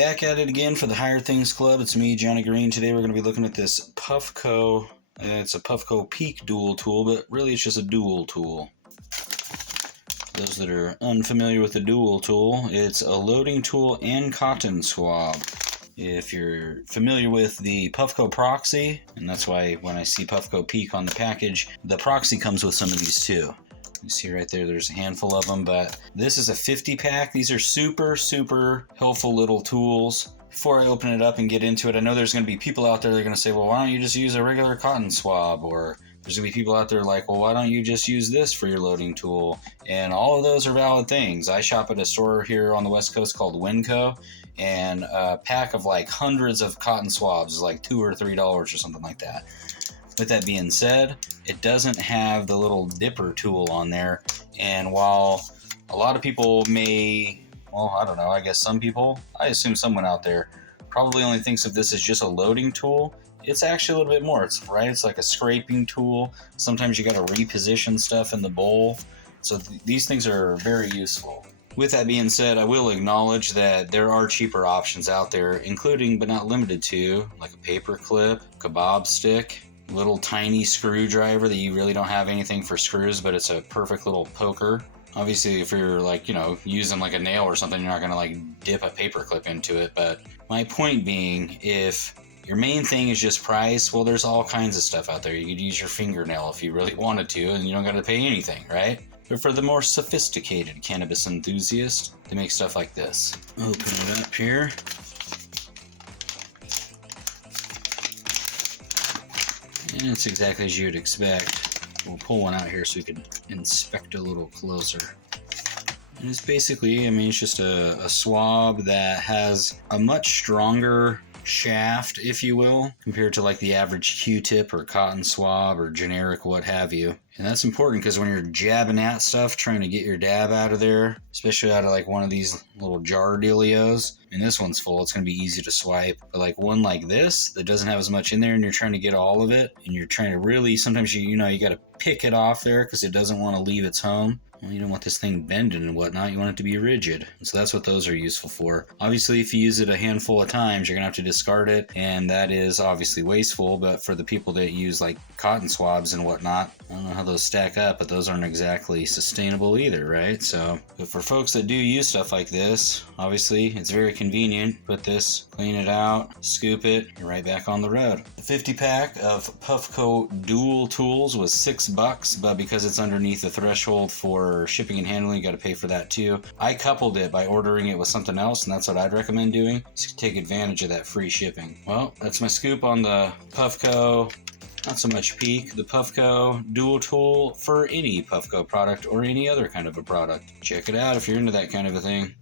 back at it again for the Higher Things Club. It's me, Johnny Green. Today we're going to be looking at this Puffco. It's a Puffco Peak dual tool, but really it's just a dual tool. Those that are unfamiliar with the dual tool, it's a loading tool and cotton swab. If you're familiar with the Puffco Proxy, and that's why when I see Puffco Peak on the package, the Proxy comes with some of these too. You see right there, there's a handful of them, but this is a 50 pack. These are super helpful little tools. Before I open it up and get into it, I know there's going to be people out there that are going to say, well, why don't you just use a regular cotton swab? Or there's going to be people out there like, well, why don't you just use this for your loading tool? And all of those are valid things. I shop at a store here on the West Coast called Winco, and a pack of like hundreds of cotton swabs is like $2 or $3 or something like that. With that being said, it doesn't have the little dipper tool on there, and while a lot of people may, well, I don't know, I guess some people, I assume someone out there probably only thinks of this as just a loading tool, it's actually a little bit more. It's like a scraping tool. Sometimes you got to reposition stuff in the bowl, so these things are very useful. With that being said, I will acknowledge that there are cheaper options out there, including but not limited to like a paper clip, kebab stick, little tiny screwdriver that you really don't have anything for screws, but it's a perfect little poker. Obviously, if you're like, using like a nail or something, you're not going to like dip a paper clip into it. But my point being, if your main thing is just price, well, there's all kinds of stuff out there. You could use your fingernail if you really wanted to, and you don't got to pay anything, right? But for the more sophisticated cannabis enthusiast, they make stuff like this. Open it up here. And it's exactly as you'd expect. We'll pull one out here so we can inspect a little closer. And it's basically, it's just a swab that has a much stronger shaft, if you will, compared to like the average Q-tip or cotton swab or generic what have you. And that's important because when you're jabbing at stuff, trying to get your dab out of there, especially out of like one of these little jar dealios, and this one's full, it's going to be easy to swipe. But like one like this that doesn't have as much in there and you're trying to get all of it, and you're trying to really, sometimes you got to pick it off there because it doesn't want to leave its home. Well, you don't want this thing bending and whatnot. You want it to be rigid. And so that's what those are useful for. Obviously, if you use it a handful of times, you're going to have to discard it. And that is obviously wasteful. But for the people that use like cotton swabs and whatnot, I don't know how those stack up, but those aren't exactly sustainable either, right? So, but for folks that do use stuff like this, obviously, it's very convenient. Put this, clean it out, scoop it, you're right back on the road. The 50 pack of Puffco dual tools was $6, but because it's underneath the threshold for shipping and handling, you got to pay for that too. I coupled it by ordering it with something else, and that's what I'd recommend doing, to take advantage of that free shipping. Well, that's my scoop on the Puffco, not so much Peak, the Puffco dual tool for any Puffco product or any other kind of a product. Check it out if you're into that kind of a thing.